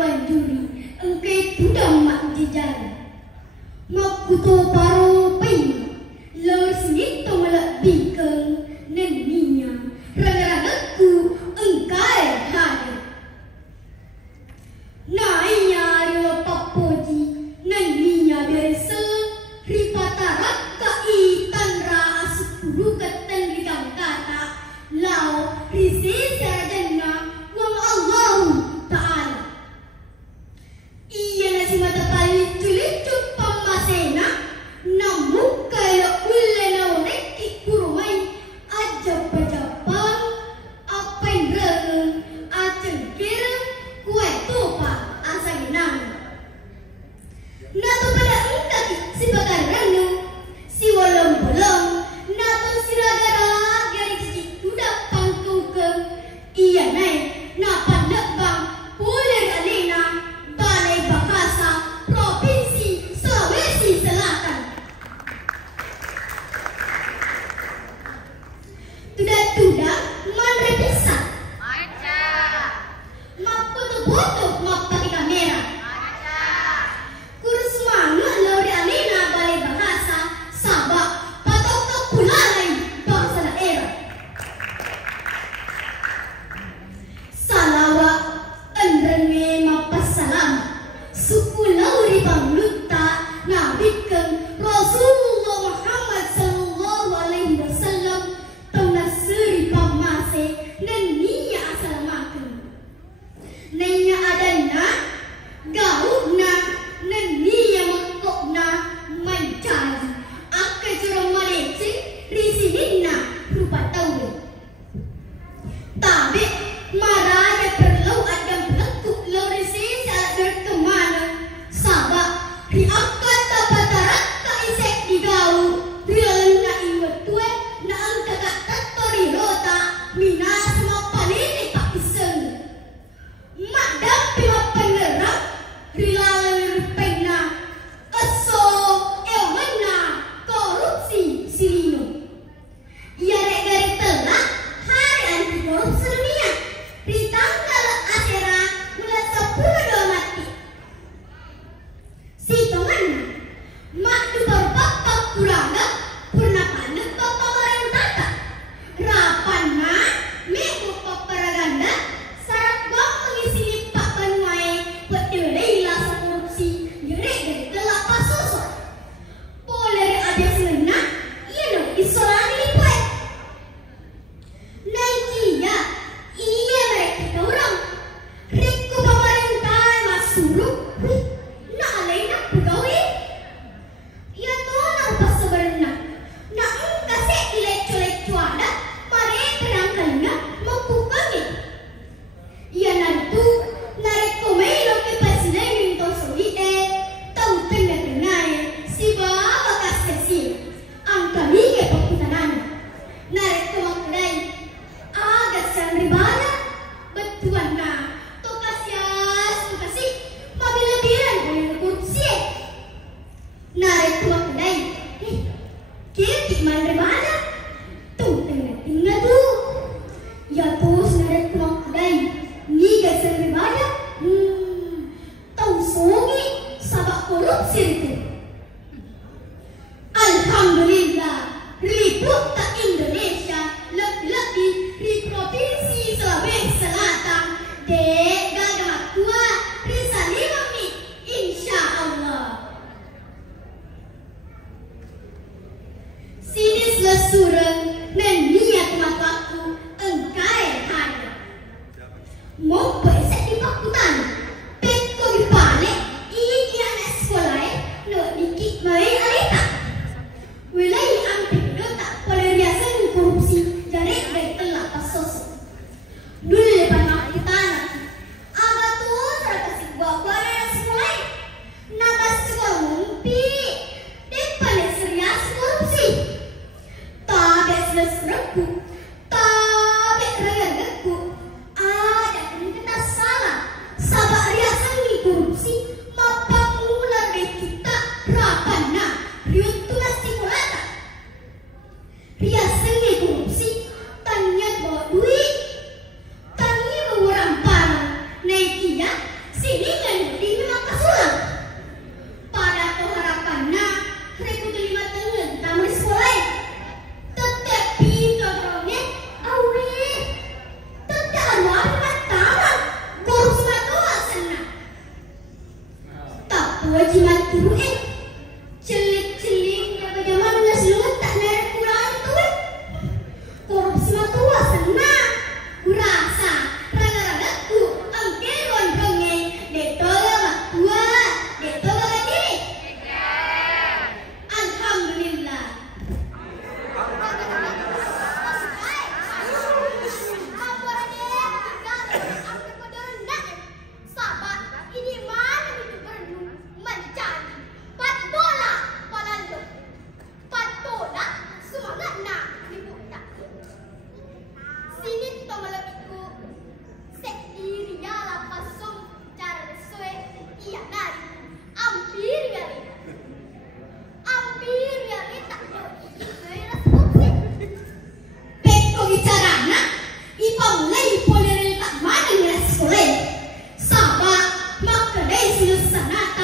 Dewan Juri engkai tudang mak jejari. Mak kuto paro pay lor sinito malak bikeng neninya raga-ragaku engkai hadir. Nainya rila papoji neninya berese ripata rakka itan ra asukuru katan ligang kata lau risi sarajana wang Allahu Ta'ala. Iya nasi mata pali culicup pamasena namu kaya ulle naonek ikurumai ajab-ajabang apain reng acengkir kue topa asaginang. Nato pada engkak si bakar ranu si wolong-bolong nato si raga-raga garis si kuda pangkukeng iya naik napan lebang pulir alina Balai Bahasa Provinsi Sulawesi Selatan. Tuda-tuda mandre bisa aja mak foto-foto mak pakai kamera aja kurus manu lauri alina Balai Bahasa Sabak patok pulalai bahasa daerah Salawa endrenge mapasalam suku lauri bangluta nabikeng Rasulullah Muhammad sallallahu alaihi wasallam tunasuri pamase nenia asalamaken nenya adana gauna nenia makokna mancai ake curang malece risinina rupa tawe tabe maraya perlau adam lekuk lauri sisa berkemana sabak ri akan tapatarak ka isek digau rilan na iwetue na ang kakatattori rota minas mapalini pa iseng madam pimapanerang rilalan rupena aso ewana korupsi silino iya rek gari telak hari anti korupsi dunia di tanggal akhirah bulan 10 mati si pengen mak tu berbapak kuranga purna panen bapak marentata rapan na minggu paparaganda sarap bang mengisini pak panuai pedulai lasa korupsi jere dari telak pasosok poler ada selena iya no isolani pue Naikia iya mereka orang Riku pemerintah masuk na alay na pegawai ya to na upas sebenarnya na kasi ilecho-lecho ada mereka yang kalina magpupangi iya nantu narekomay lo ke pasilay minto solite tautan na tinay si baba kasi ang kami e pagkutanan narekomakday agad sa ribala batuan na to kasi mabilabilan ko yung kursi narito ang day kaya man ribala tutang na tingna to yatos narito ang day nigad sa ribala tausongi sabak korupsi rito. Alhamdulillah ribut ta Indonesia lagi di Provinsi Sulawesi Selatan dek gagah tua risalimami insya Allah sini selesureng dan niat mataku engkai hanya mau besek di pakutan peko di balik iki anak sekolah no dikit main alita wilayah ampik do tak polariasan korupsi dari telak pasos dulu lepas nak kita nak agak tuh serah kasih bawa yang sekolah nakas sekolah mumpi depan serius korupsi tak selesai tapi ragaku ada kita salah sabak riasan ni korupsi mapa mula dari kita rapana riut tunas sekolah riasan ni korupsi tanya bawa duit tanya orang parang naik dia sini kan di memang kasulang. Pada harapannya mereka terima dengan tamu sekolah. Tetapi dorongnya awe. Tetap awal mataran boros matua sana. Tak wajiban turuin. Celik-celik ya bagaimana ngaslut tak naik kurang tuh. Korupsi matua sana. Kurasa raga-ragaku angke gondrongnya detola matua detola lagi. Alhamdulillah. Sana